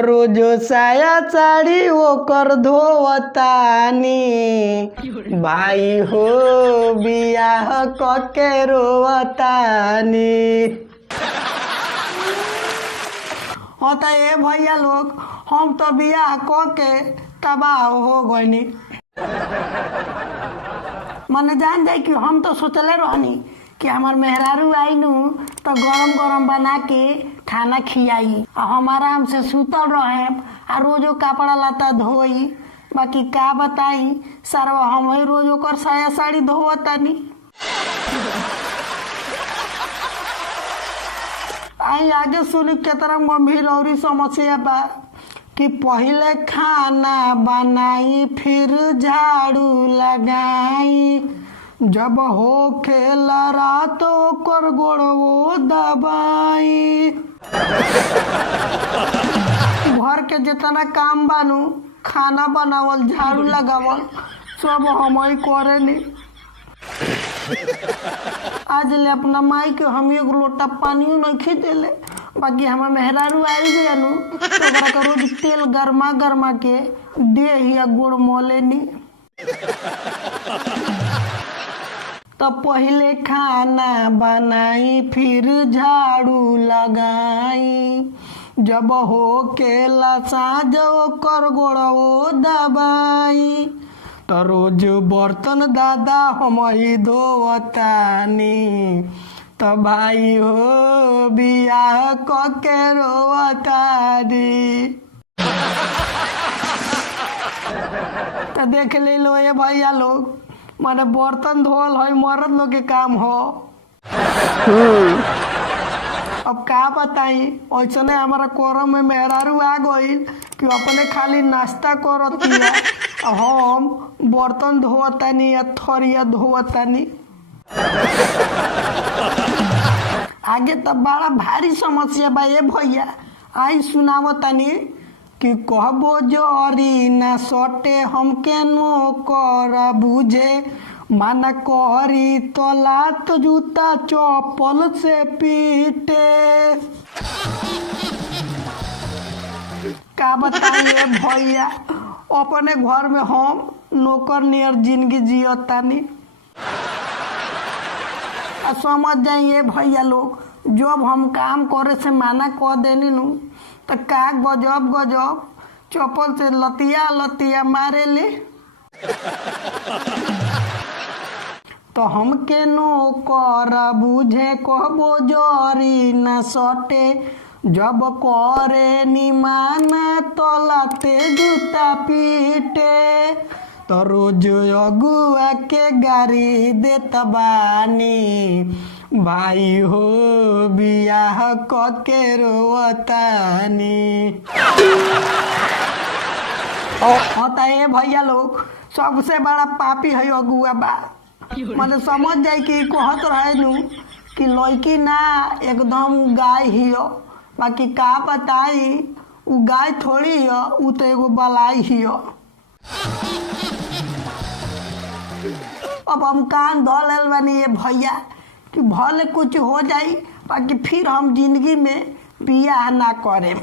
रोजो साया साड़ी ओकर धोवतानी भाई हो बियाह कके रोवतानी। होता ये भैया लोग हम तो बियाह कके तबाह हो गनी। मन जान जाए कि हम तो सोचले रहनी कि हमार मेहरारू आई नु तो गरम गरम बना के खाना खियाई और हम आराम से सुतल रहे और रोजो कपड़ा लता धोई। बाकी का बताई सरवा हम रोज ओकर साया साड़ी धोवतानी। आई आगे सुनी केतना गंभीर और समस्या बा कि पहले खाना बनाई फिर झाड़ू लगाई जब हो खेला रात ओकर गोड़वो दबाई। घर के जितना काम बानू खाना बनावल झाड़ू लगावल सब हम ही करेनी। आज ले अपना माई के हम एक लोटा पानी नहीं खी देले। बाकी हमार मेहरारू आई गयानू तो रोज तेल गरमा गरमा के दे हिया गुड़ मोलेनी। तो पहले खाना बनाई फिर झाड़ू लगाई जब हो केला साँझ ओकर गोड़वो दबाई। तो रोज बर्तन दादा हम ही धोवतानी तो भाई हो बियाह कके रोवतानी। तो देख ले लो ये भैया लोग माने बर्तन धोल है मर्द लोग के काम हो। अब का बताई ऐसने हमारा कोरम में मेहरारू आ गई कि अपने खाली नाश्ता करतिया हम बर्तन धोवतानी या थरिया धोवतानी। आगे तो बड़ा भारी समस्या बा ये भैया। आई सुनावतानी कि कहबो जोरी ना सटे हमके नो कर बुझे माना करी तो लात जूता चप्पल से पीटे। का बताइए भैया अपने घर में हम नौकर नियर जिंदगी जियतानी। समझ जाइए भैया लोग जब हम काम करे से माना कर देनी नु तो का गजब गजब चप्पल से लतिया लतिया मारे ले। तो हमके नो कर बुझे कहबो जोरी न सटे जब करे निमाना तो लाते जूता पीटे। तो रोज अगुआ के गाड़ी देत बानी भाई हो बियाह कके रोवतानी। होता है भैया लोग सबसे बड़ा पापी है अगुआ बा। मतलब समझ जाए कि कहत रहे नु कि लड़की ना एकदम गाय हियो बाकी का बताई उ गाय थोड़ी हियो उ तो एगो बलाई हियो। अब हम कान धो लेल बानी ये भैया कि भले कुछ हो जाई बाकी फिर हम जिंदगी में बियाह ना करें।